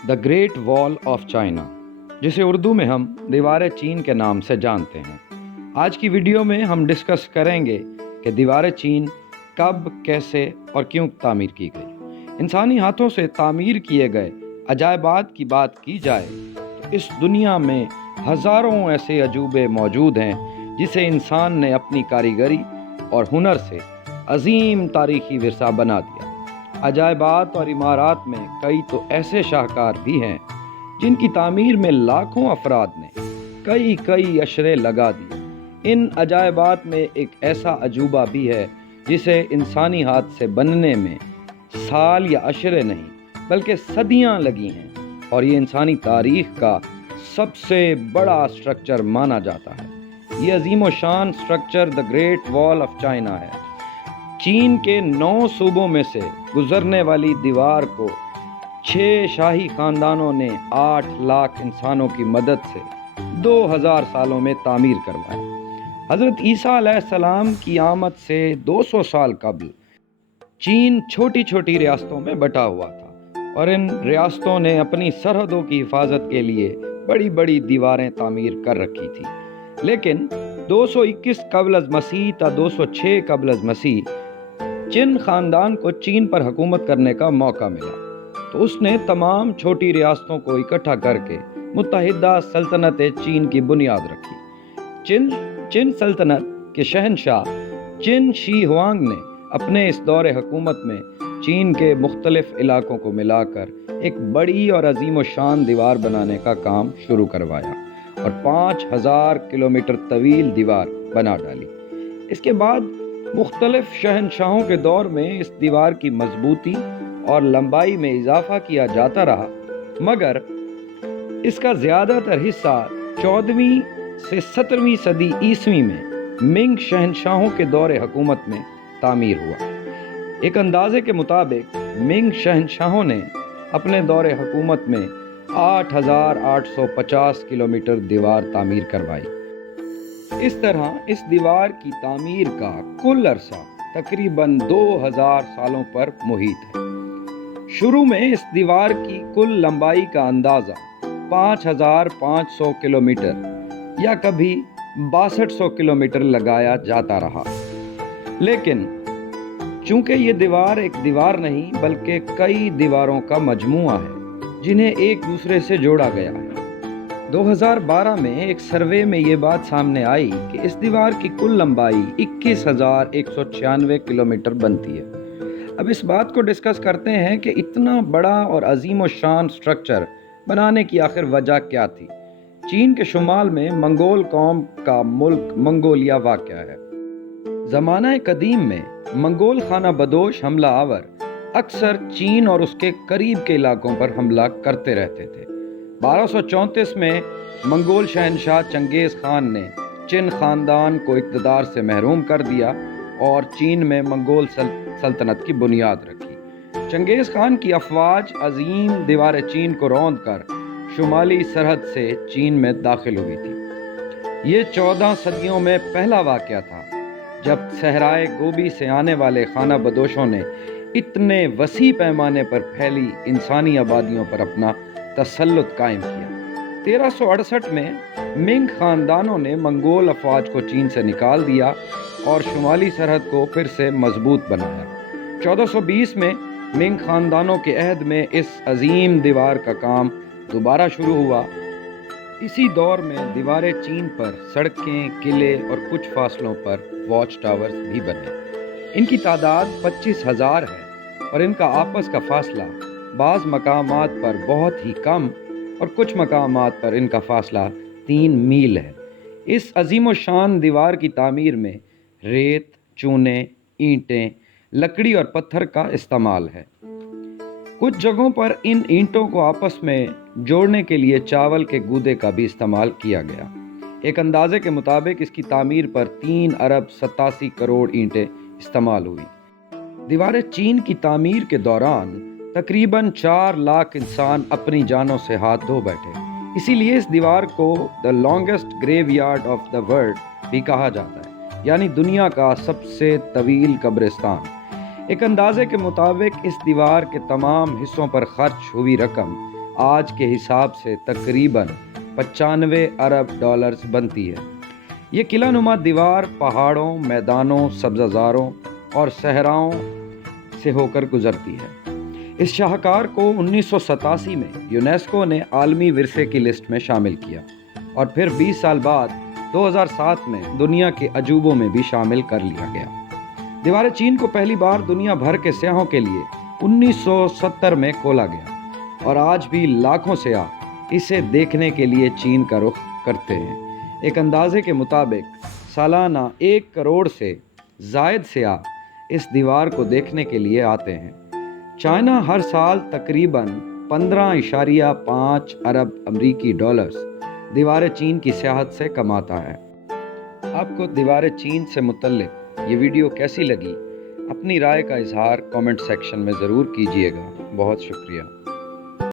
The great wall of China, जिसे उर्दू में हम दीवार चीन के नाम से जानते हैं। आज की वीडियो में हम डिस्कस करेंगे कि दीवार चीन कब, कैसे और क्यों तामीर की गई। इंसानी हाथों से तामीर किए गए अजायबात की बात की जाए तो इस दुनिया में हज़ारों ऐसे अजूबे मौजूद हैं जिसे इंसान ने अपनी कारीगरी और हुनर से अजीम तारीखी विरसा बना दिया। अजायबात और इमारात में कई तो ऐसे शाहकार भी हैं जिनकी तामीर में लाखों अफराद ने कई कई अशरे लगा दिए। इन अजायबात में एक ऐसा अजूबा भी है जिसे इंसानी हाथ से बनने में साल या अशरे नहीं बल्कि सदियां लगी हैं और ये इंसानी तारीख का सबसे बड़ा स्ट्रक्चर माना जाता है। ये अजीम व शान structure the great wall of China है। चीन के 9 सूबों में से गुजरने वाली दीवार को 6 शाही खानदानों ने 8 लाख इंसानों की मदद से 2000 सालों में तामीर करवाया। हज़रत ईसा अलैहिस्सलाम की आमद से 200 साल कबल चीन छोटी छोटी रियासतों में बटा हुआ था और इन रियासतों ने अपनी सरहदों की हिफाजत के लिए बड़ी बड़ी दीवारें तामीर कर रखी थी। लेकिन 221 कबल अज़ मसीह ta 206 कबल अज़ मसीह चिन ख़ानदान को चीन पर हुकूमत करने का मौका मिला तो उसने तमाम छोटी रियासतों को इकट्ठा करके मुत्तहिदा सल्तनत चीन की बुनियाद रखी। चिन सल्तनत के शहनशाह चिन शी हुआंग ने अपने इस दौरे हुकूमत में चीन के मुख्तलिफ इलाकों को मिलाकर एक बड़ी और अजीम व शान दीवार बनाने का काम शुरू करवाया और 5000 किलोमीटर तवील दीवार बना डाली। इसके बाद मुख्तलिफ शहनशाहों के दौर में इस दीवार की मजबूती और लंबाई में इजाफा किया जाता रहा, मगर इसका ज़्यादातर हिस्सा 14वीं से 17वीं सदी ईस्वी में मिंग शहनशाहों के दौरे हुकूमत में तामीर हुआ। एक अंदाजे के मुताबिक मिंग शहनशाहों ने अपने दौरे हुकूमत में 8850 किलोमीटर दीवार तामीर करवाई। इस तरह इस दीवार की तामीर का कुल अरसा तकरीबन 2000 सालों पर मुहित है। शुरू में इस दीवार की कुल लंबाई का अंदाज़ा 5500 किलोमीटर या कभी 6200 किलोमीटर लगाया जाता रहा, लेकिन चूंकि ये दीवार एक दीवार नहीं बल्कि कई दीवारों का मजमूआ है जिन्हें एक दूसरे से जोड़ा गया है। 2012 में एक सर्वे में ये बात सामने आई कि इस दीवार की कुल लंबाई 21,196 किलोमीटर बनती है। अब इस बात को डिस्कस करते हैं कि इतना बड़ा और अजीम व शान स्ट्रक्चर बनाने की आखिर वजह क्या थी। चीन के शुमाल में मंगोल कौम का मुल्क मंगोलिया वाक़या है। ज़माना कदीम में मंगोल खाना बदोश हमला आवर अक्सर चीन और उसके करीब के इलाकों पर हमला करते रहते थे। 1234 में मंगोल शहनशाह चंगेज़ खान ने चिन ख़ानदान को इक़्तिदार से महरूम कर दिया और चीन में मंगोल सल्तनत की बुनियाद रखी। चंगेज़ खान की अफवाज अजीम दीवार चीन को रौंद कर शुमाली सरहद से चीन में दाखिल हुई थी। ये 14 सदियों में पहला वाक़या था जब सहराए गोबी से आने वाले खाना बदोशों ने इतने वसी पैमाने पर फैली इंसानी आबादियों पर अपना तसल्लुत कायम किया। 1368 में मिंग खानदानों ने मंगोल अफवाज को चीन से निकाल दिया और शुमाली सरहद को फिर से मजबूत बनाया। 1420 में मिंग खानदानों के अहद में इस अजीम दीवार का काम दोबारा शुरू हुआ। इसी दौर में दीवारें चीन पर सड़कें, किले और कुछ फासलों पर वॉच टावर्स भी बने। इनकी तादाद 25,000 है और इनका आपस का फासला बाज़ मकामात पर बहुत ही कम और कुछ मकामात पर इनका फासला 3 मील है। इस अजीम व शान दीवार की तामीर में रेत, चूने, ईंटें, लकड़ी और पत्थर का इस्तेमाल है। कुछ जगहों पर इन ईंटों को आपस में जोड़ने के लिए चावल के गूदे का भी इस्तेमाल किया गया। एक अंदाजे के मुताबिक इसकी तामीर पर 3 अरब 87 करोड़ ईंटें इस्तेमाल हुई। दीवारें चीन की तामीर के दौरान तकरीबन 4 लाख इंसान अपनी जानों से हाथ धो बैठे। इसीलिए इस दीवार को the longest graveyard of the world भी कहा जाता है, यानी दुनिया का सबसे तवील कब्रिस्तान। एक अंदाजे के मुताबिक इस दीवार के तमाम हिस्सों पर खर्च हुई रकम آج کے حساب سے تقریباً 95 ارب ڈالرز بنتی ہے۔ یہ قلعہ نما دیوار پہاڑوں، میدانوں، سبززاروں اور صحراؤں سے ہو کر گزرتی ہے۔ اس شاہکار کو 1987 میں یونیسکو نے عالمی ورثے کی لسٹ میں شامل کیا اور پھر 20 سال بعد 2007 میں دنیا کے عجوبوں میں بھی شامل کر لیا گیا۔ دیوار چین کو پہلی بار دنیا بھر کے سیاحوں کے لیے 1970 میں کھولا گیا اور آج بھی لاکھوں سیاح اسے دیکھنے کے لیے چین کا رخ کرتے ہیں۔ ایک اندازے کے مطابق سالانہ 1 کروڑ سے زائد سیاح اس دیوار کو دیکھنے کے لیے آتے ہیں۔ چائنا ہر سال تقریباً 15.5 ارب امریکی ڈالرز دیوار چین کی سیاحت سے کماتا ہے۔ آپ کو دیوار چین سے متعلق یہ ویڈیو کیسی لگی؟ اپنی رائے کا اظہار کامنٹ سیکشن میں ضرور کیجیے گا۔ بہت شکریہ۔